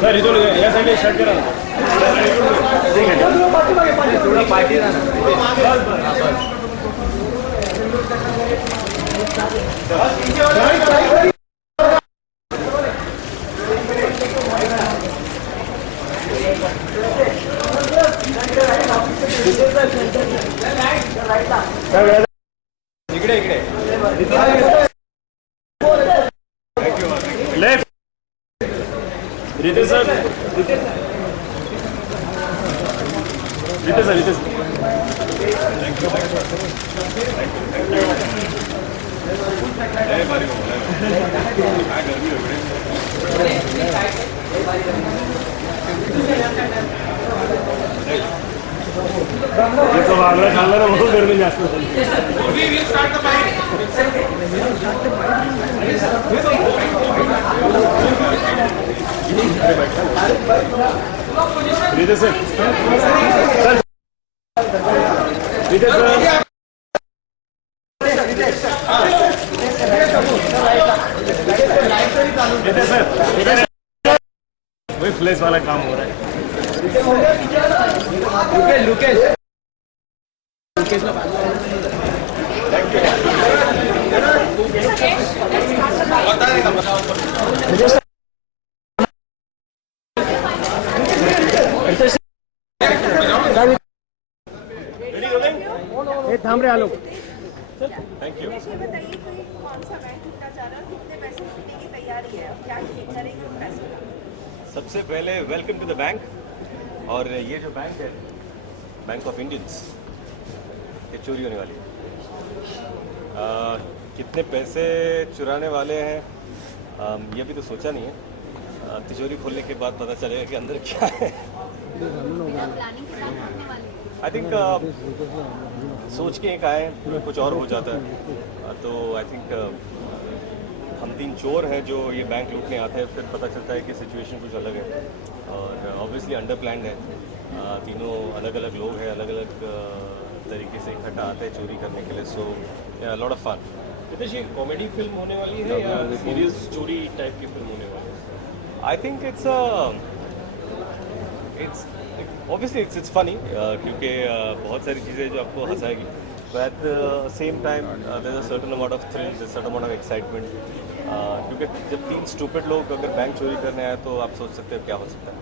Sir इधर या side start करा थोड़ा पार्टी ना इकडे इकडे left Ritesh sir Ritesh sir Ritesh thank you ये तो आगला खाला ना बहुत गर्मी जास्त रितेश सर रितेश सर वही फ्लैश वाला काम हो रहा है थाम रहे लोग थैंक यू बताइए कोई कौन सा बैंक कितना चाह रहा है, कितने पैसे देने की तैयारी है, क्या करेंगे उन पैसों का? सबसे पहले वेलकम टू द बैंक। और ये जो बैंक है बैंक ऑफ इंडियंस, ये चोरी होने वाली है। कितने पैसे चुराने वाले हैं ये भी तो सोचा नहीं है। तिजोरी खोलने के बाद पता चलेगा कि अंदर क्या है। आई थिंक सोच के एक आए कुछ और हो जाता है। तो आई थिंक हम तीन चोर हैं जो ये बैंक लूटने आते हैं, फिर पता चलता है कि सिचुएशन कुछ अलग है और ऑब्वियसली अंडर प्लान्ड है। तीनों अलग अलग लोग हैं, अलग अलग तरीके से इकट्ठा आते हैं चोरी करने के लिए। So lot of fun. Nitesh, ये कॉमेडी फिल्म होने वाली है या सीरियस चोरी टाइप की फिल्म होने वाली है? I think it's obviously it's funny क्योंकि बहुत सारी चीज़ें जो आपको हंसाएगी, but at the same time there's a certain amount of thrill, there's a certain amount of excitement क्योंकि जब तीन स्टूपिड लोग अगर बैंक चोरी करने आए तो आप सोच सकते हो क्या हो सकता है।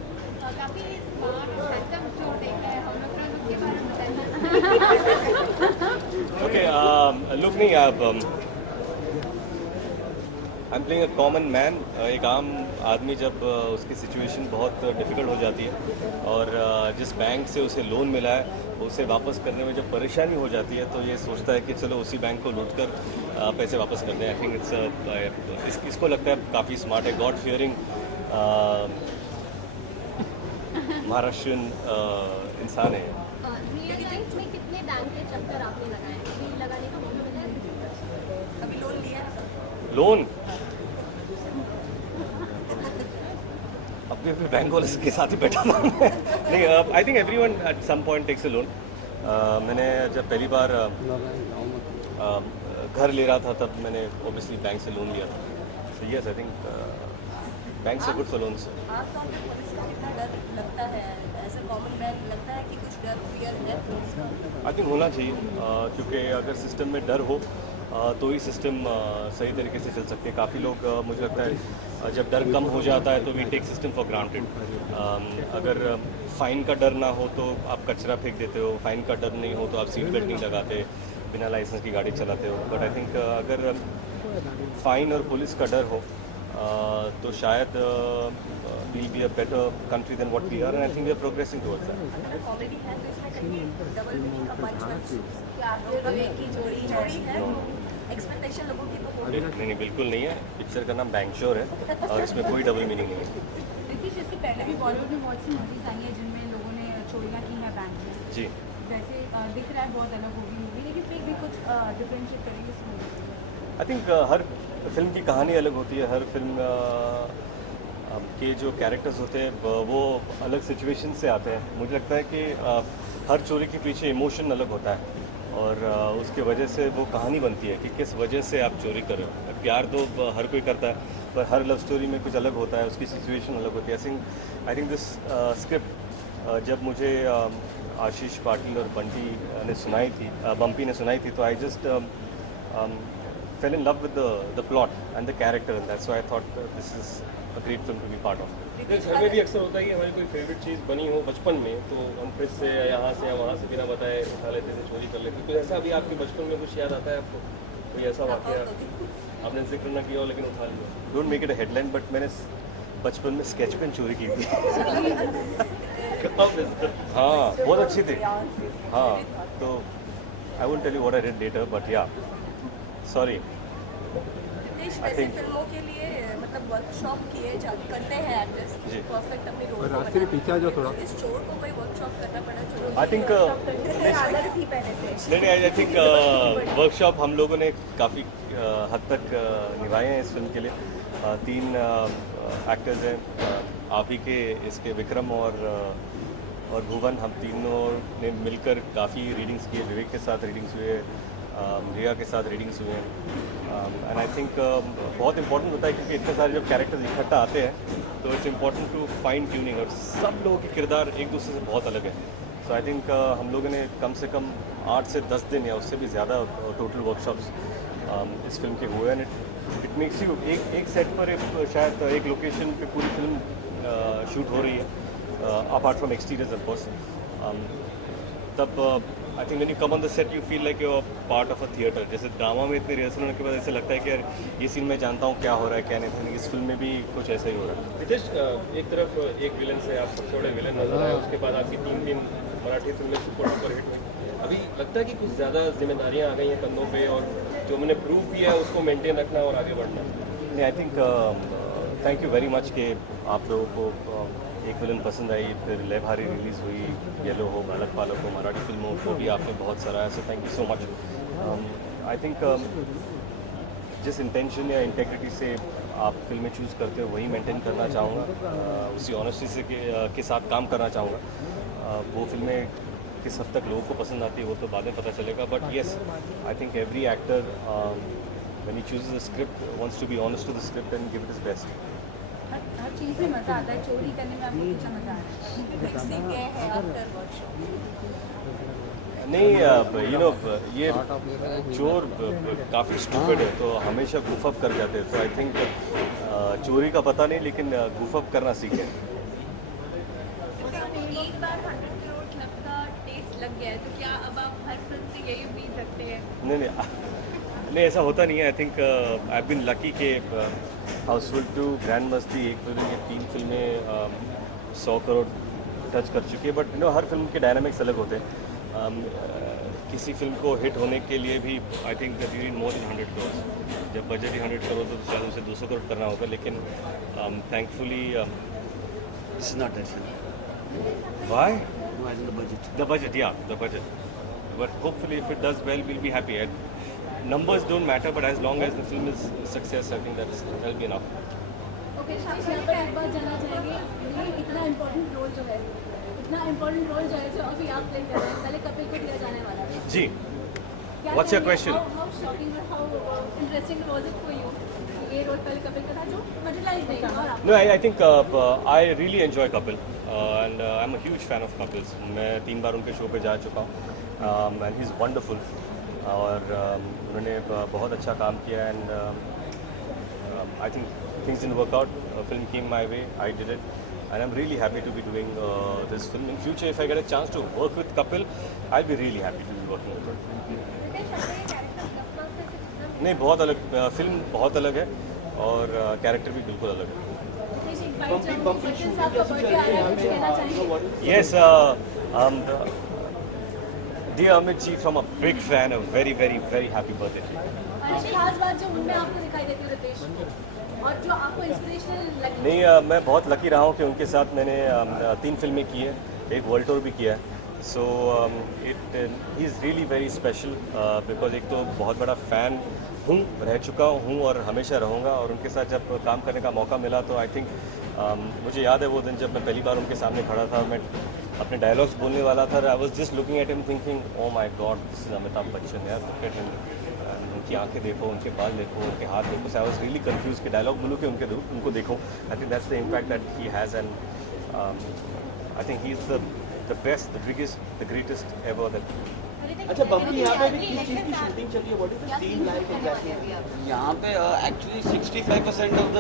ओके लुक नहीं आप आई am playing a common man. एक आम आदमी जब उसकी सिचुएशन बहुत डिफ़िकल्ट हो जाती है और जिस बैंक से उसे लोन मिला है उसे वापस करने में जब परेशानी हो जाती है तो ये सोचता है कि चलो उसी बैंक को लूट कर पैसे वापस कर दें। आई थिंक इट्स इसको लगता है काफ़ी स्मार्ट है, गॉड फियरिंग महाराष्ट्रियन इंसान है। रियल लाइफ में कितने बैंक के चक्कर आपने लगाए? अभी लगाने का मौका मिला है? अभी लोन लिया है? लोन अपने बैंक वाले के साथ ही बैठा था नहीं। I think everyone at some point takes a loan. मैंने जब पहली बार घर ले रहा था तब मैंने ऑब्वियसली बैंक से लोन लिया था। So yes I think bank से गुड फॉर लोन्स। आमतौर पर पुलिस का कितना डर लगता है? ऐसा कॉमन मैन लगता है कि कुछ डर फियर है पुलिस का? आई थिंक होना चाहिए क्योंकि अगर सिस्टम में डर हो तो ही सिस्टम सही तरीके से चल सकते हैं। काफ़ी लोग मुझे लगता है जब डर कम हो जाता है तो we take system for granted. अगर फ़ाइन का डर ना हो तो आप कचरा फेंक देते हो, फ़ाइन का डर नहीं हो तो आप सीट बेल्ट नहीं लगाते, बिना लाइसेंस की गाड़ी चलाते हो। बट आई थिंक अगर फ़ाइन और पुलिस का डर हो तो शायद we'll be a better country than what we are, and I think we are progressing towards that. अगर कॉमेडी है तो इसमें कहीं डबल मीनिंग का पंच क्या आपको एक ही जोड़ी है? एक्सपेक्टेशन लोगों की तो होगी। नहीं बिल्कुल नहीं है। पिक्चर का नाम बैंक चोर है और इसमें कोई डबल मीनिंग नहीं है। देखिए, इससे पहले भी बॉलीवुड में बहुत सी मूवीज आई हैं जिनमें लोगों ने चोरियां की हैं बैंक में। जी जैसे दिख रहा है बहुत अलग होगी मूवी, लेकिन फिर भी कुछ डिफरेंशिएट करेंगे इस movie. I think her film की कहानी अलग होती है, हर फिल्म के जो कैरेक्टर्स होते हैं वो अलग सिचुएशन से आते हैं। मुझे लगता है कि हर चोरी के पीछे इमोशन अलग होता है और उसकी वजह से वो कहानी बनती है कि किस वजह से आप चोरी कर रहे हो। प्यार तो हर कोई करता है, पर हर लव स्टोरी में कुछ अलग होता है, उसकी सिचुएशन अलग होती है। आई थिंक दिस स्क्रिप्ट जब मुझे आशीष पाटिल और बंटी ने सुनाई थी, बम्पी ने सुनाई थी, तो I just fell in love with the plot and the character, and that's why I thought this is a great film to be part of. घर में भी अक्सर होता है कि हमारी कोई फेवरेट चीज़ बनी हो बचपन में तो हम फिर से यहाँ से या वहाँ से बिना बताए उठा लेते थे, चोरी कर लेते। कुछ ऐसा अभी आपके बचपन में कुछ याद आता है आपको, कोई ऐसा वाकया आपने जिक्र ना किया हो लेकिन उठा लिया? Don't make it a headline, but मैंने बचपन में स्केच पेन चोरी की थी। हाँ, बहुत अच्छी थी। हाँ, तो I won't tell you what I did later, but yeah, sorry. Ritesh, I वैसे think- फिल्मों के लिए मतलब वर्कशॉप करते हैं एक्टर्स जी। परफेक्ट अपने रोल रास्ते के पीछे आ जाओ थोड़ा। इस चोर को कोई वर्कशॉप करना पड़ा चोर I think आदत थी पहले से। नहीं, आई थिंक वर्कशॉप हम लोगों ने काफ़ी हद तक निभाए हैं इस फिल्म के लिए। 3 एक्टर्स हैं, आप ही के इसके विक्रम और भुवन, हम तीनों ने मिलकर काफ़ी रीडिंग्स किए। विवेक के साथ रीडिंग्स हुए, रिया के साथ रीडिंग्स हुए हैं। एंड आई थिंक बहुत इंपॉर्टेंट होता है क्योंकि इतने सारे जब कैरेक्टर्स इकट्ठा आते हैं तो it's important to fine tuning, और सब लोगों के किरदार एक दूसरे से बहुत अलग है। सो आई थिंक हम लोगों ने कम से कम 8 से 10 दिन या उससे भी ज़्यादा टोटल वर्कशॉप्स इस फिल्म के हुए हैं। इट मेक्स यू एक सेट पर शायद एक लोकेशन पे पूरी फिल्म शूट हो रही है, apart from exteriors of course. तब I think when you come on the set you feel like you are part of a theatre. जैसे ड्रामा में इतने रिहर्सल होने के बाद ऐसे लगता है कि यार ये सीन मैं जानता हूँ क्या हो रहा है क्या नहीं। इस फिल्म में भी कुछ ऐसा ही हो रहा है। रितेश, एक तरफ एक विलन से आप सबसे बड़े विलन नजर आए, उसके बाद आपकी 3 मराठी फिल्में सुपर डुपर हिट हुई। अभी लगता है कि कुछ ज़्यादा जिम्मेदारियाँ आ गई हैं कंधों पे और जो मैंने प्रूव किया है उसको मेंटेन रखना और आगे बढ़ना। नहीं, I think thank you very much कि आप लोगों को एक विलन पसंद आई, फिर लय भारी रिलीज़ हुई, येलो हो, बालक पालक हो, मराठी फिल्मों को भी आपने बहुत सराहा, so thank you so much. I think जिस इंटेंशन या इंटेग्रिटी से आप फिल्में चूज़ करते हो वही मेंटेन करना चाहूँगा, उसी ऑनेस्टी से के साथ काम करना चाहूँगा। वो फिल्में किस हद तक लोगों को पसंद आती है वो तो बाद में पता चलेगा, but yes I think every actor when he chooses a script wants to be honest to the script and give it his best. हर चीज़ में मज़ा आता है, चोरी करने में आपको कितना मज़ा आता है? सीखे हैं आफ्टर वर्कशॉप। नहीं, यू नो ये चोर काफ़ी स्टूपिड है तो हमेशा गुफ अप कर जाते हैं, तो आई थिंक चोरी का पता नहीं लेकिन गुफ अप करना सीखे। एक बार 100 करोड़ क्लब का टेस्ट लग गया है तो क्या अब आप हर फिल्म से यही उम्मीद रखते हैं? नहीं, ऐसा होता नहीं है। I think I been lucky के हाउसफुल 2, ग्रैंड मस्ती, एक फिल्म, ये 3 फिल्में 100 करोड़ टच कर चुकी है, but you know her film के डायनामिक्स अलग होते हैं। किसी फिल्म को हिट होने के लिए भी I think that you need more than 100 crore. जब बजट ही 100 करोड़ तो शायद उसे 200 करोड़ करना होगा, लेकिन thankfully This is not that film. Why No, I think the budget. the budget, but hopefully if it does well we'll be happy. Numbers don't matter, but as long as the film is a success, I think that'll be enough. Okay, यहाँ पर एक बात जानना चाहेंगे, ये इतना important role जो है, जो अभी आप प्ले कर रहे हैं, पहले कपिल को दिया जाने वाला है। जी, क्या What's your कहेंगे, question? How shocking or how interesting was it for you? ये रोल पहले कपिल का था जो मटेरियलाइज नहीं हुआ और आप no, I think I really enjoy Kapil, and I'm a huge fan of Kapil's. मैं 3 बार उनके शो पे जा चुका हूँ, and he's wonderful, और उन्होंने बहुत अच्छा काम किया, and I think things didn't work out. Film came my way, I did it, and I'm really happy to be doing this film. In future, if I get a chance to work with Kapil, I'll be really happy to be working with him. नहीं, बहुत अलग film, बहुत अलग है, और character भी बिल्कुल अलग है। Yes, dear Amit ji, from a big fan, a very, very, very happy birthday to you. खास बात जो उनमें आपको दिखाई देती है रितेश, और जो आपको इंस्पिरेशनल लगी। नहीं, मैं बहुत लकी रहा हूँ कि उनके साथ मैंने 3 फिल्में की है, एक वर्ल्ड टूर भी किया है। So it is really very special, because एक तो बहुत बड़ा फ़ैन हूँ, रह चुका हूँ और हमेशा रहूँगा, और उनके साथ जब काम करने का मौका मिला तो आई थिंक मुझे याद है वो दिन जब मैं पहली बार उनके सामने खड़ा था, मैं अपने डायलॉग्स बोलने वाला था। I was just looking at him thinking, O my God, this is Amitabh Bachchan यार, लुक एट हिम, उनकी आंखें देखो, उनके बाल देखो, उनके हाथ देखो। So I was really confuse कि डायलॉग बोलूँ कि उनको देखो। I think that's the impact that he has, and I think he is the best, the biggest, the greatest ever that. अच्छा बम्पी, यहाँ पे भी किस चीज़ की शूटिंग चली है? What is the scene like exactly? यहाँ पे एक्चुअली 65% ऑफ द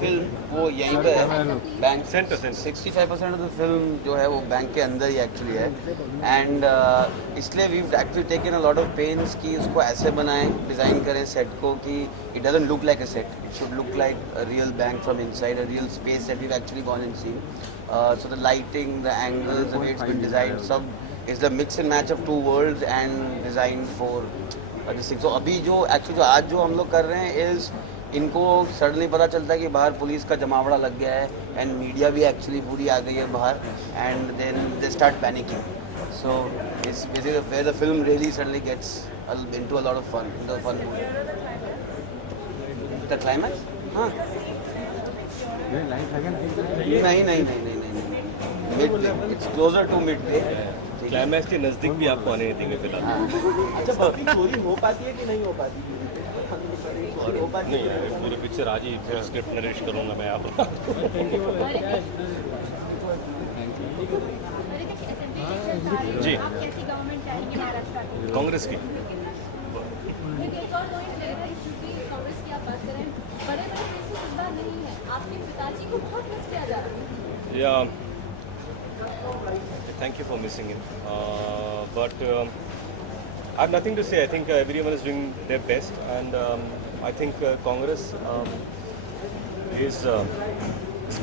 फिल्म वो यहीं पे है, bank centre 65% of the film जो है वो बैंक के अंदर ही एक्चुअली है। एंड इसलिए we actually taken a lot of pains कि उसको ऐसे बनाएं, डिज़ाइन करें सेट को कि it doesn't look like a set, it should look like a real bank from inside, a real space that we have actually gone and seen. So the lighting, the angles, the way it's been designed, सब is the mix and match of two worlds and designed for this thing. So अभी जो actually जो आज जो हम लोग कर रहे हैं is इनको सडनली पता चलता है कि बाहर पुलिस का जमावड़ा लग गया है एंड मीडिया भी एक्चुअली पूरी आ गई है बाहर, and then they start panicking. So it's basically where the film really suddenly gets into a lot of fun, the fun movie. The climax? हाँ. नहीं. Midday. It's closer to midday. Climax के नज़दीक भी आपको आने नहीं देंगे फिलहाल। अच्छा बम्पी, चोरी हो पाती है कि नहीं हो पाती? हो पाती नहीं है? यार, पूरी पिक्चर आज ही फिर स्क्रिप्ट नरेश करूँगा मैं आप। जी। आप कैसी गवर्नमेंट चाहेंगे महाराष्ट्र की? कांग्रेस की। लेकिन एक और पॉइंट है, क्योंकि कांग्रेस की आप बात करें, बड़े केसेस इस बार नहीं है, आपके पिताजी को बहुत मिस किया जा रहा है। या thank you for missing it, but I have nothing to say. I think everyone is doing their best, and I think Congress is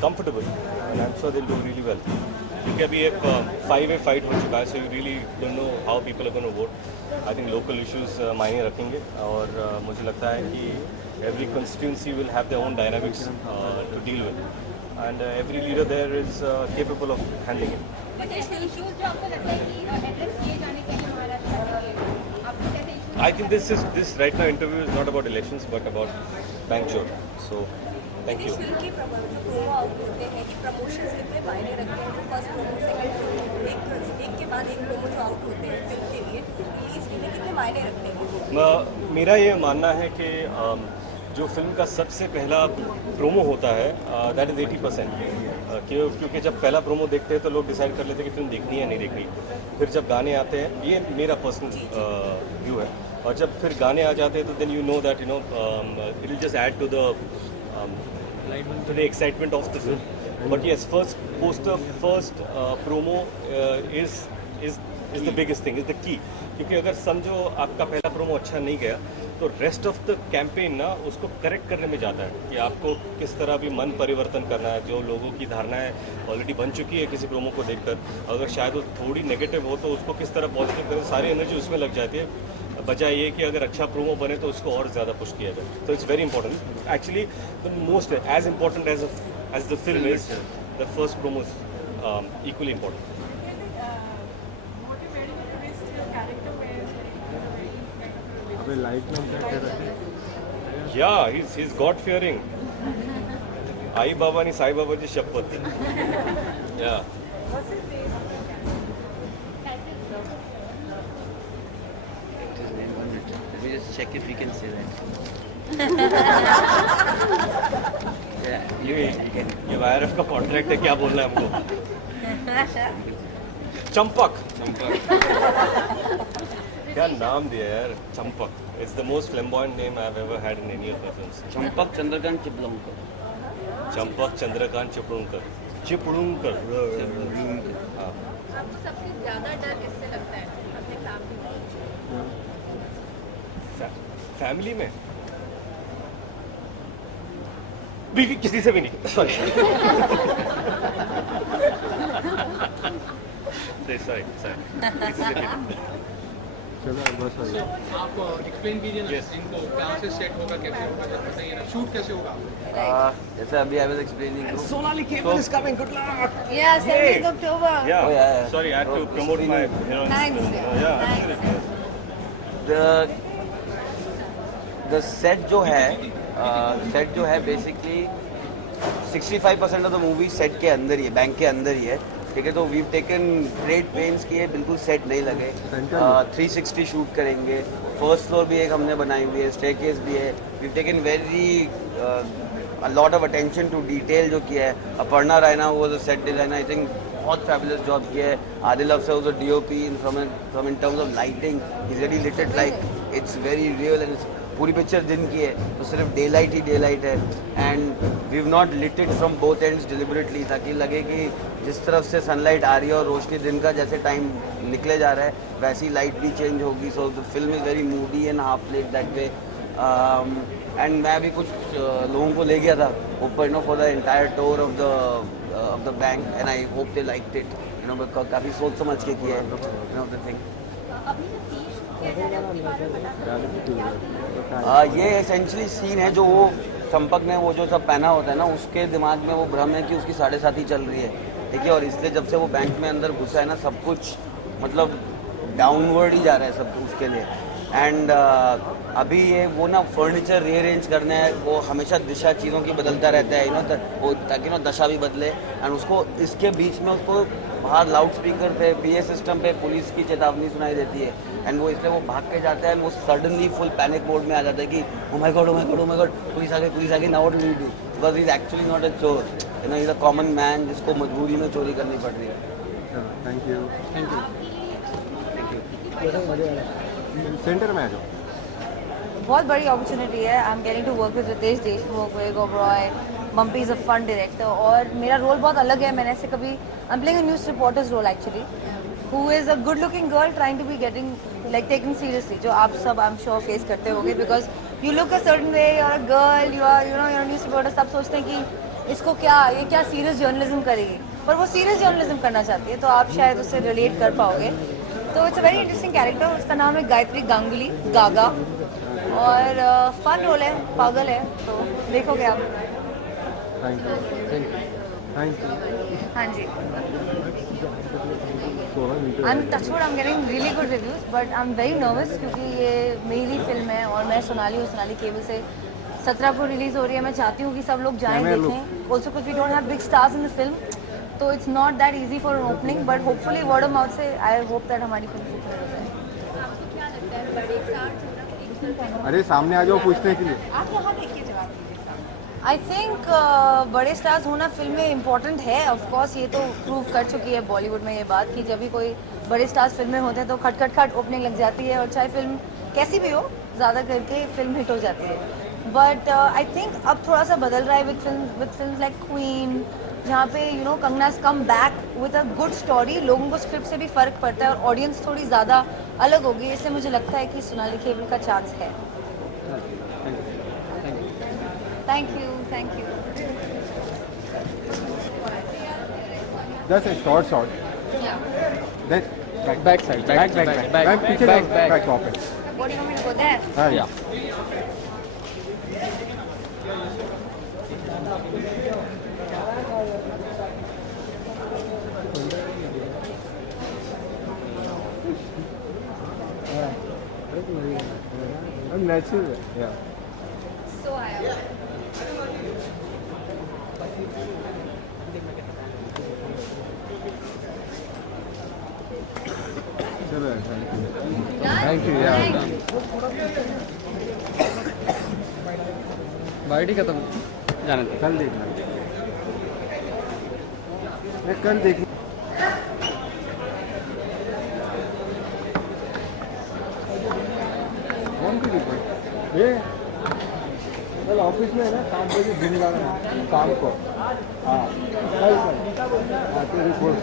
comfortable, and I'm sure they'll do really well. क्योंकि अभी एक 5-way fight हो चुका है, so you really don't know how people are going to vote. I think local issues मायने रखेंगे, और मुझे लगता है कि every constituency will have their own dynamics to deal with, and every leader there is capable of handling it. ऐसे issues जो आपको लगता है कि एड्रेस किए जाने चाहिए महाराष्ट्र के, आपको कैसे issues? I think this right now interview is not about elections but about bank job. So thank you. Film के प्रोमो आउट होते हैं कि प्रमोशंस कितने मायने रखते हैं, जो फर्स्ट प्रोमो, सेकंड प्रोमो, एक के बाद एक प्रोमो जो आउट होते हैं फिल्म के लिए, रिलीज के लिए कितने मायने रखते हैं? मेरा ये मानना है कि जो फिल्म का सबसे पहला प्रोमो होता है दैट इज़ 80%, क्योंकि जब पहला प्रोमो देखते हैं तो लोग डिसाइड कर लेते हैं कि फिल्म देखनी है या नहीं देखनी। फिर जब गाने आते हैं, ये मेरा पर्सनल व्यू है, और जब फिर गाने आ जाते हैं तो then you know that it will just add to the excitement of the film. But yes, first poster, first promo is the biggest thing, is the key. क्योंकि अगर समझो आपका पहला प्रोमो अच्छा नहीं गया तो रेस्ट ऑफ द कैंपेन ना उसको करेक्ट करने में जाता है कि आपको किस तरह भी मन परिवर्तन करना है. जो लोगों की धारणाएं ऑलरेडी बन चुकी है किसी प्रोमो को देखकर, अगर शायद वो थोड़ी नेगेटिव हो तो उसको किस तरह पॉजिटिव करें, सारी एनर्जी उसमें लग जाती है, बजाय ये कि अगर अच्छा प्रोमो बने तो उसको और ज़्यादा पुश किया जाए. तो it's very important actually. The most as important as the film is the first promo is equally important. Yeah, he's God fearing. आई बाबा आणि साई बाबाची शपथ. Yeah. Let me just check if we can say that. ये वायरफ का contract है, क्या बोलना है हमको? चंपक. क्या नाम दिया यार, Champak. It's the most flamboyant name I have ever had in any of my films. Champak Chandrakant Chiplunkar. Champak Chandrakant Chiplunkar. हाँ. आपको सबसे ज़्यादा डर किससे लगता है अपने फैमिली में? बीवी, किसी से भी नहीं. सॉरी. आप एक्सप्लेन कीजिए ना इनको, कहाँ से सेट होगा, कैसे होगा, जब बताइए ना, शूट कैसे होगा? जैसे अभी I was explaining to Sonali Cable is coming. Good luck. Yeah, 7th October. Yeah. Oh, yeah. Sorry, I had to promote my Thanks. Yeah. the set जो है basically 65% of the movie set के अंदर ही है, bank के अंदर ही है, ठीक है। तो वी टेकन ग्रेट पेन्स किए, बिल्कुल सेट नहीं लगे। 360 शूट करेंगे, फर्स्ट फ्लोर भी एक हमने बनाई हुई है, स्टेयरकेस भी है। We taken very a lot of attention to detail जो किया है। अपर्णा रैना वो जो सेट डिजाइनर, आई थिंक बहुत फैबुलस जॉब किया है। आदिल अफसर वो DOP from in terms of lighting is ready lit it like it's very real and पूरी पिक्चर दिन की है तो सिर्फ डे लाइट ही डे लाइट है। And we have not lit it from both ends deliberately, ताकि लगे कि जिस तरफ से सनलाइट आ रही है और रोशनी दिन का जैसे टाइम निकले जा रहा है वैसी लाइट भी चेंज होगी। So the film is very Moody and half let that way. And मैं भी कुछ लोगों को ले गया था ऊपर for the entire tour of the bank and I hope they liked it काफ़ी सोच समझ के किया है द थिंग। ये एसेंशली सीन है जो वो चंपक ने वो जो सब पहना होता है ना, उसके दिमाग में वो भ्रम है कि उसकी 7:30 चल रही है, ठीक है। और इसलिए जब से वो बैंक में अंदर घुसा है ना, सब कुछ मतलब डाउनवर्ड ही जा रहा है सब उसके लिए। एंड अभी ये वो ना फर्नीचर रीअरेंज करना है, वो हमेशा दिशा चीज़ों की बदलता रहता है वो ताकि दशा भी बदले। एंड उसको इसके बीच में उसको बाहर लाउड स्पीकर पे PA सिस्टम पे पुलिस की चेतावनी सुनाई देती है। एंड वो इसलिए वो भाग के जाता है, वो सडनली फुल पैनिक मोड में आ जाता है कि ओ माय गॉड पुलिस आ गई now what will we do, because he is actually not a चोर, he is a common man जिसको मजबूरी में चोरी करनी पड़ रही है। थैंक यू सेंटर में आ जाओ। बहुत बड़ी अपॉर्चुनिटी है। I am getting to work with Riteish Deshmukh, Vivek Oberoi, Mumpy is a fun director और मेरा रोल बहुत अलग है। मैंने ऐसे कभी I am playing a news reporters role actually, who is a good looking girl trying to be getting like taking seriously, जो आप सब आई एम श्योर फेस करते होंगे because you look a certain way, you are a girl, you R news reporter, सब सोचते हैं कि इसको ये क्या सीरियस जर्नलिज्म करेगी, पर वो सीरियस जर्नलिज्म करना चाहती है, तो आप शायद उससे रिलेट कर पाओगे। तो it's a very interesting character. उसका नाम है गायत्री गांगुली, गागा, और फन रोल है, पागल है, तो देखोगे आप। थैंक यू हाँ जी, I am touch wood, I am getting really good reviews but I am very nervous क्योंकि ये मेरी फिल्म है और मैं सोनाली केबल से 17 को रिलीज हो रही है। मैं चाहती हूँ कि सब लोग जाएं देखें। ऑल्सो कुछ we don't have big stars in the film, तो it's not that easy for opening, but hopefully word of mouth से आई होप दैट हमारी फिल्म सुपर हो जाए। आपको क्या लगता है बड़े स्टार्स अरे सामने आ जाओ पूछने के लिए। आप यहाँ देखिए जवाब दीजिए। आई थिंक बड़े स्टार्स होना फिल्म में इम्पॉर्टेंट है। ऑफ कोर्स ये तो प्रूव कर चुकी है बॉलीवुड में ये बात कि जब भी कोई बड़े स्टार्स फिल्म में होते हैं तो खट खट खट ओपनिंग लग जाती है और चाहे फिल्म कैसी भी हो ज़्यादा करके फिल्म हिट हो जाती है। बट आई थिंक अब थोड़ा सा बदल रहा है विद फिल्म लाइक क्वीन, जहाँ पे Kangana come back with a good story. लोगों को स्क्रिप्ट से भी फ़र्क पड़ता है और ऑडियंस थोड़ी ज़्यादा अलग होगी, इसलिए मुझे लगता है कि सोनाली केबल का चांस है। Thank you. Just a short. Then Back side. पीछे back pocket. What do you want me to go there? हाँ yeah. Natural. Yeah. So आया। Thank you. Yeah. बाइट ही खत्म जाने कल देखना। मैं कल देखना। कौन की रिपोर्ट? ये कल ऑफिस में है ना 7 बजे दिन जाना शाम को। हाँ कल हाँ तो रिपोर्ट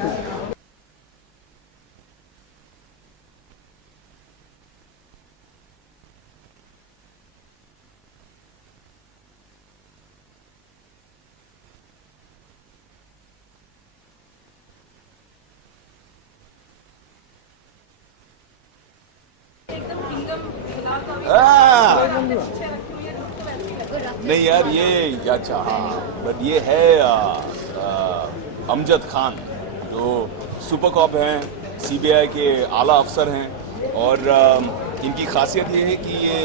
नहीं यार ये क्या चाहा, बट ये है अमजद खान जो सुपर कॉप हैं, CBI के आला अफसर हैं और इनकी खासियत ये है कि ये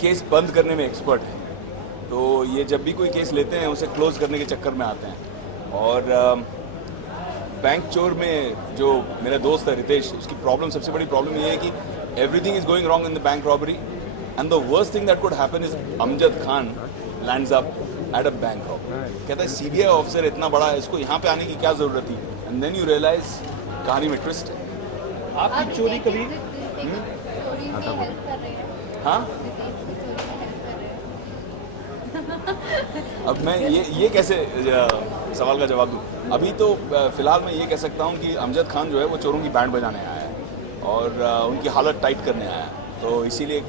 केस बंद करने में एक्सपर्ट है। तो ये जब भी कोई केस लेते हैं उसे क्लोज करने के चक्कर में आते हैं। और बैंक चोर में जो मेरा दोस्त है रितेश, उसकी प्रॉब्लम, सबसे बड़ी प्रॉब्लम ये है कि everything is going wrong in the bank robbery and the worst thing that could happen is Amjad Khan lands up at a bank robbery. कहता है सीबीआई ऑफिसर इतना बड़ा है, इसको यहाँ पे आने की क्या जरूरत थी? एंड देन यू रियलाइज कहानी में ट्विस्ट है। आपकी चोरी कभी हाँ, अब मैं ये कैसे सवाल का जवाब दूँ? अभी तो फिलहाल मैं ये कह सकता हूँ कि अमजद खान जो है वो चोरों की बैंड बजाने आया है और उनकी हालत टाइट करने आया है, तो इसीलिए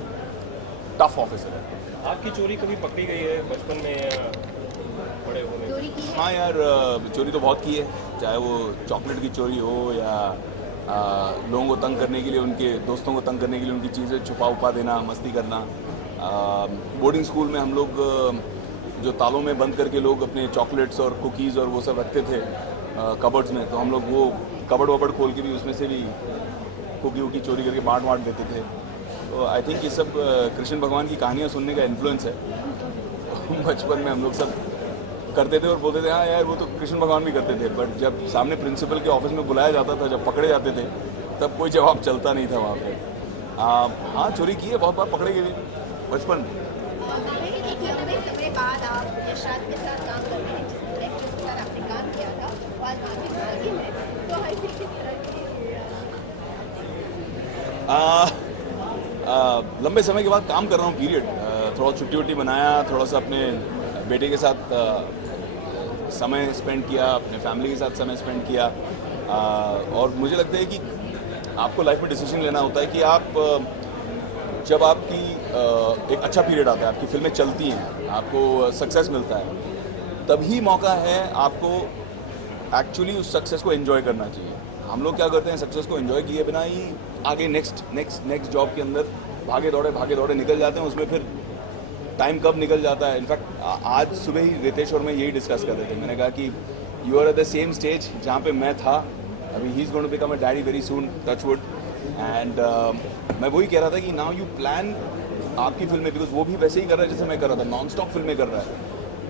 टफ ऑफिसर है। आपकी चोरी कभी पकड़ी गई है बचपन में या बड़े होने? हाँ यार, चोरी तो बहुत की है, चाहे वो चॉकलेट की चोरी हो या लोगों को तंग करने के लिए, उनके दोस्तों को तंग करने के लिए उनकी चीज़ें छुपा उपा देना, मस्ती करना। बोर्डिंग स्कूल में हम लोग जो तालों में बंद करके लोग अपने चॉकलेट्स और कुकीज़ और वो सब रखते थे कबर्ड्स में, तो हम लोग वो कबर्ड वबर्ड खोल के भी उसमें से भी कुकी वुकी चोरी करके बांट देते थे। तो आई थिंक ये सब कृष्ण भगवान की कहानियाँ सुनने का इन्फ्लुएंस है। बचपन में हम लोग सब करते थे और बोलते थे हाँ यार वो तो कृष्ण भगवान भी करते थे, बट जब सामने प्रिंसिपल के ऑफिस में बुलाया जाता था, जब पकड़े जाते थे, तब कोई जवाब चलता नहीं था वहाँ पे। हाँ, चोरी की है, बहुत बार पकड़े गए बचपन में। समय बाद आप यशराज के साथ काम कर रहे हैं, जिस डायरेक्टर के साथ आपने काम किया था, और आगे में तो आई थिंक किस तरह की लंबे समय के बाद काम कर रहा हूँ, पीरियड थोड़ा छुट्टी वुट्टी बनाया, थोड़ा सा अपने बेटे के साथ समय स्पेंड किया, अपने फैमिली के साथ समय स्पेंड किया। और मुझे लगता है कि आपको लाइफ में डिसीजन लेना होता है कि आप जब आपकी एक अच्छा पीरियड आता है, आपकी फिल्में चलती हैं, आपको सक्सेस मिलता है, तभी मौका है आपको एक्चुअली उस सक्सेस को एंजॉय करना चाहिए। हम लोग क्या करते हैं, सक्सेस को एंजॉय किए बिना ही आगे नेक्स्ट जॉब के अंदर भागे दौड़े निकल जाते हैं, उसमें फिर टाइम कब निकल जाता है। इनफैक्ट आज सुबह ही रितेश और मैं यही डिस्कस कर रहे थे, मैंने कहा कि you are at the same stage जहाँ पे मैं था, अभी ही is going to become a daddy very soon, touch wood. And मैं वही कह रहा था कि नाउ यू प्लान आपकी फिल्में, बिकॉज वो भी वैसे ही कर रहा है जैसे मैं कर रहा था, नॉन स्टॉप फिल्में कर रहा है।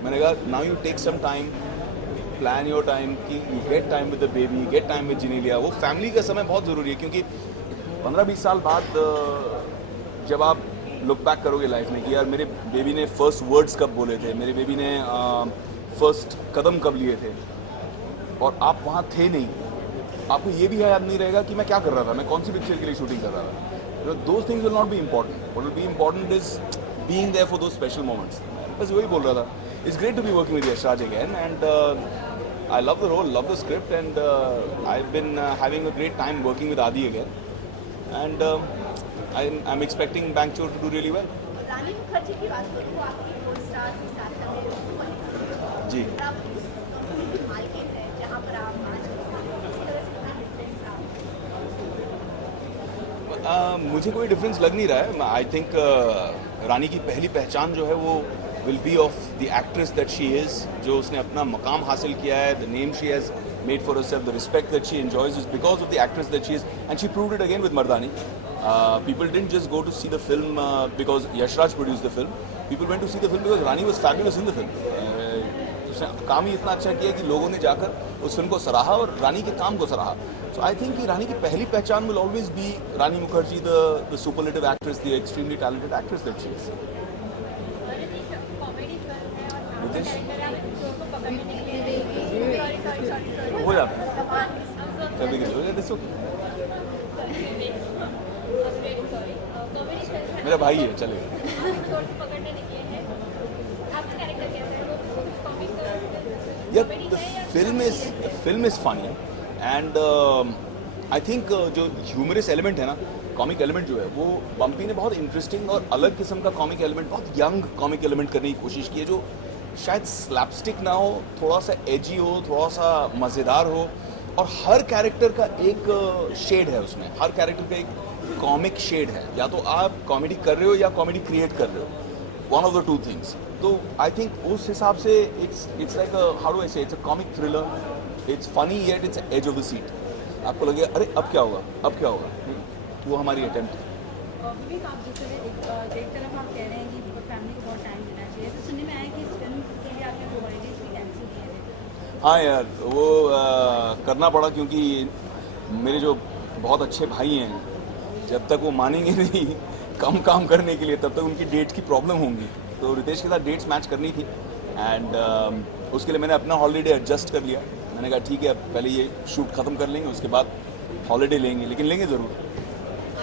मैंने कहा now you take some time, plan your time कि you get time with the baby, get time with Genelia. वो फैमिली का समय बहुत ज़रूरी है, क्योंकि 15-20 साल बाद जब आप लुक बैक करोगे लाइफ में कि यार मेरे बेबी ने फर्स्ट वर्ड्स कब बोले थे, मेरे बेबी ने फर्स्ट कदम कब लिए थे, और आप वहाँ थे नहीं, आपको ये भी याद नहीं रहेगा कि मैं क्या कर रहा था, मैं कौन सी पिक्चर के लिए शूटिंग कर रहा था। Those things will not be important, what will be important is being there for those special moments. बस वही बोल रहा था, it's great to be working with Yashraj again, and I love the role, love the script, and I've been having a great time working with Adi again, and I'm expecting Bank Chor to do really well. रानी मुखर्जी की बात करूँ, आपकी co-star के साथ हमें जी, market है जहाँ पर आप आज इस तरह से डिफरेंस मुझे कोई डिफरेंस लग नहीं रहा है। आई थिंक रानी की पहली पहचान जो है वो will be of the actress that she is, जो उसने अपना मकाम हासिल किया है, the name she has made for herself, the respect that she enjoys is because of the actress that she is, and she proved it again with Mardani. People didn't just go to see the film because Yashraj produced the film. People went to see the film because Rani was fabulous in the film. उसने काम ही इतना अच्छा किया कि लोगों ने जाकर उस फिल्म को सराहा और रानी के काम को सराहा। So I think कि रानी की पहली पहचान will always be Rani Mukherjee, the superlative actress, the extremely talented actress that she is. Ritesh हो जाता है कभी कभी हो जाता है, मेरा भाई है, चलेगा। Yeah, the film is funny, and I think जो ह्यूमरस एलिमेंट है ना, कॉमिक एलिमेंट जो है, वो बम्पी ने बहुत इंटरेस्टिंग और अलग किस्म का कॉमिक एलिमेंट, बहुत यंग कॉमिक एलिमेंट करने की कोशिश की है, जो शायद स्लैपस्टिक ना हो, थोड़ा सा एजी हो, थोड़ा सा मज़ेदार हो, और हर कैरेक्टर का एक शेड है उसमें, हर कैरेक्टर का एक कॉमिक शेड है। या तो आप कॉमेडी कर रहे हो या कॉमेडी क्रिएट कर रहे हो, one of the two things. तो आई थिंक उस हिसाब से it's like how do I say, it's a comic thriller, it's funny yet it's edge of the seat. आपको लगे अरे अब क्या होगा, अब क्या होगा, वो हमारी अटेम्प्ट है। विवेक, आप जैसे एक तरफ आप कह रहे हैं कि फैमिली को बहुत टाइम देना चाहिए, ऐसे सुनने में आया हाँ यार, वो करना पड़ा क्योंकि मेरे जो बहुत अच्छे भाई हैं, जब तक वो मानेंगे नहीं कम काम करने के लिए, तब तक उनकी डेट्स की प्रॉब्लम होंगी। तो रितेश के साथ डेट्स मैच करनी थी एंड उसके लिए मैंने अपना हॉलीडे एडजस्ट कर लिया। मैंने कहा ठीक है, अब पहले ये शूट ख़त्म कर लेंगे, उसके बाद हॉलीडे लेंगे, लेकिन लेंगे ज़रूर।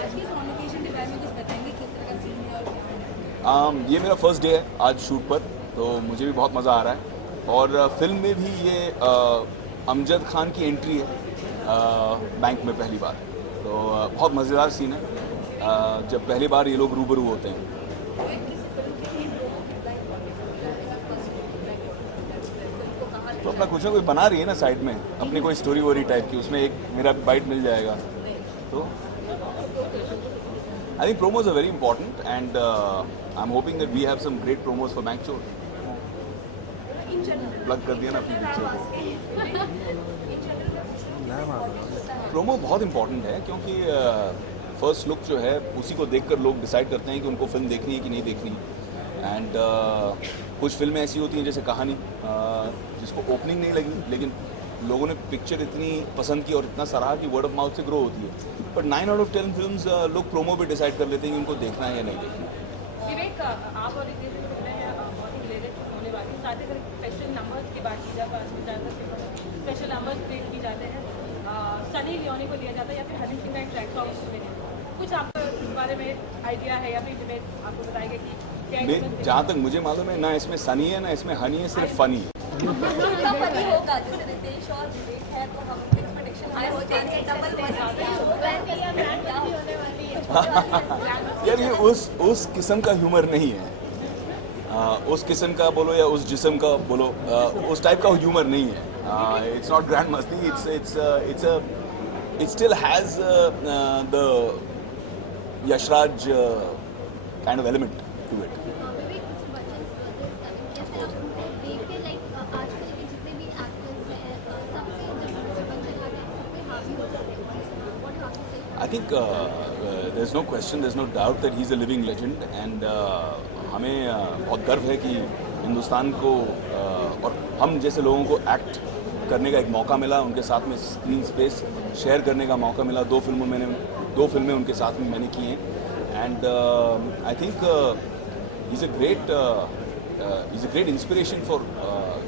आज की ऑन लोकेशन के बारे में कुछ बताएंगे, किस तरह का सीन है और ये मेरा फर्स्ट डे है आज शूट पर, तो मुझे भी बहुत मज़ा आ रहा है। और फिल्म में भी ये अमजद खान की एंट्री है बैंक में पहली बार, तो बहुत मज़ेदार सीन है जब पहली बार ये लोग रूबरू होते हैं। तो अपना कुछ ना कुछ बना रही है ना साइड में, अपनी कोई स्टोरी वोरी टाइप की, उसमें एक मेरा बाइट मिल जाएगा। तो I think promos are very important and I'm hoping that we have some great promos for Bank Chor. Plug कर दिया ना अपनी पिक्चर को। प्रोमो बहुत इंपॉर्टेंट है क्योंकि फर्स्ट लुक जो है उसी को देखकर लोग डिसाइड करते हैं कि उनको फिल्म देखनी है कि नहीं देखनी। एंड कुछ फिल्में ऐसी होती हैं जैसे कहानी जिसको ओपनिंग नहीं लगी, लेकिन लोगों ने पिक्चर इतनी पसंद की और इतना सराहा कि वर्ड ऑफ माउथ से ग्रो होती है। बट 9 out of 10 फिल्म्स लोग प्रोमो पे डिसाइड कर लेते हैं कि उनको देखना है या नहीं देखना। विवेक, आप और रितेश को बोल रहे हैं बहुत ही रिलेटेड होने वाली, साथ ही अगर स्पेशल नंबर्स की बात की जाए तो ज़्यादातर स्पेशल नंबर्स प्ले किए जाते हैं, सनी लियोनी को लिया जाता है या फिर हनी सिंह का एक ट्रैक सॉन्ग उसमें कुछ आपको इस बारे में आइडिया है या फिर विवेक आपको बताएगा कि क्या? जहाँ तक मुझे मालूम है, ना इसमें सनी है ना इसमें हनी है, सिर्फ फनी है। कितना फनी होगा? जैसे रितेश और विवेक है तो हम एक्सपेक्टेशन हाई हो जाएंगे, डबल यार ये उस किस्म का ह्यूमर नहीं है, उस किस्म का बोलो या उस जिस्म का बोलो, उस टाइप का ह्यूमर नहीं है। इट्स नॉट ग्रैंड मस्ती, it still has the Yashraj kind of element to it. I think there's no question, there's no doubt that he's a living legend and हमें बहुत गर्व है कि हिंदुस्तान को और हम जैसे लोगों को एक्ट करने का एक मौका मिला, उनके साथ में स्क्रीन स्पेस शेयर करने का मौका मिला। 2 फिल्में उनके साथ में मैंने की हैं and I think he's a great inspiration for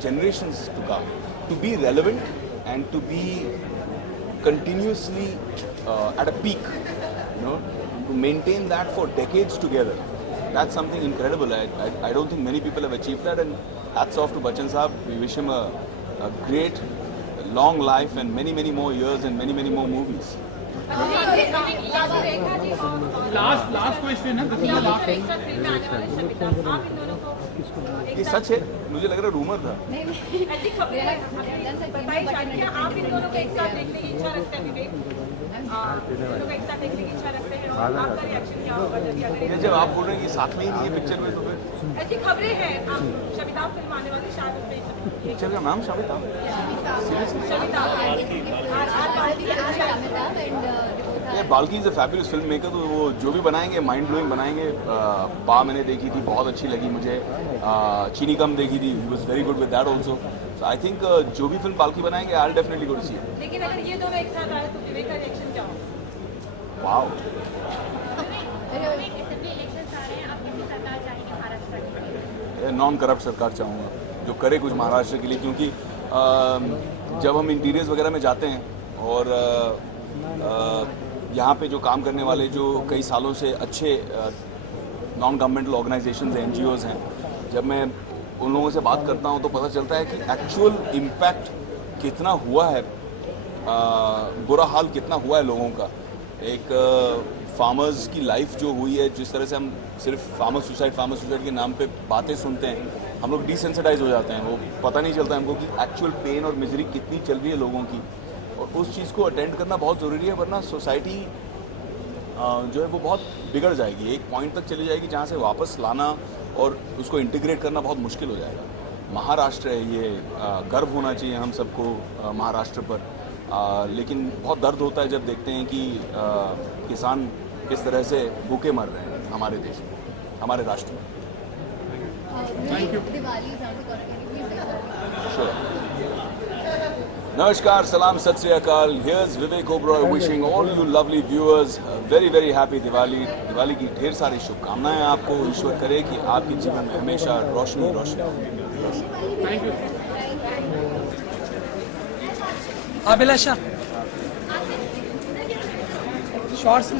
generations to come, to be relevant and to be continuously at a peak, you know, to maintain that for decades together. That's something incredible. I don't think many people have achieved that, and hats off to Bachchan Saab. We wish him a great long life and many more years and many more movies. Last question है, ये सच है? मुझे लग रहा rumour था। ऐसी खबरें बताई जा रही हैं, आप इन दोनों को एक साथ देखने की इच्छा रखते हैं विवेक? दोनों को एक साथ देखने की इच्छा रखते हैं और आपका रिएक्शन क्या होगा जब जब आप बोल रहे हैं कि साथ में ही नहीं है पिक्चर में, तो फिर ऐसी खबरें हैं? शमिताभ फिल्म आने वाली, शायद पिक्चर का नाम Shamitabh? Balki is a fabulous film maker, तो वो जो भी बनाएंगे माइंड ब्लोइंग बनाएंगे। बा मैंने देखी थी, बहुत अच्छी लगी मुझे। चीनी कम देखी थी, he was very good with that also. So I think जो भी फिल्म बाल्की बनाएंगे I will definitely go to see it. लेकिन अगर ये दोनों एक साथ आए तो विवेक का रिएक्शन क्या होगा? वाओ, नॉन करप्ट सरकार चाहूँगा, जो करे कुछ महाराष्ट्र के लिए, क्योंकि जब हम इंटीरियर्स वगैरह में जाते हैं और यहाँ पे जो काम करने वाले जो कई सालों से अच्छे नॉन गवर्नमेंटल ऑर्गेनाइजेशंस हैं, NGOs हैं, जब मैं उन लोगों से बात करता हूँ तो पता चलता है कि एक्चुअल इम्पैक्ट कितना हुआ है, बुरा हाल कितना हुआ है लोगों का। एक फार्मर्स की लाइफ जो हुई है, जिस तरह से हम सिर्फ फार्मर सुसाइड के नाम पे बातें सुनते हैं, हम लोग डिसेंसिटाइज हो जाते हैं। वो पता नहीं चलता हमको कि एक्चुअल पेन और मिजरी कितनी चल रही है लोगों की, और उस चीज़ को अटेंड करना बहुत ज़रूरी है, वरना सोसाइटी जो है वो बहुत बिगड़ जाएगी, एक पॉइंट तक चली जाएगी जहाँ से वापस लाना और उसको इंटीग्रेट करना बहुत मुश्किल हो जाएगा। महाराष्ट्र है ये, गर्व होना चाहिए हम सबको महाराष्ट्र पर, लेकिन बहुत दर्द होता है जब देखते हैं कि किसान किस तरह से भूखे मर रहे हैं हमारे देश में, हमारे राष्ट्र में। Thank you. Sure. Namaskar, salam, sat sri akal. Here's Vivek Oberoi wishing all you lovely viewers a very very happy Diwali. Diwali की ढेर सारी शुभकामनाएं आपको. ईश्वर करे कि आपके जीवन में हमेशा रोशनी रोशनी हो. Thank you. Abhilasha shorts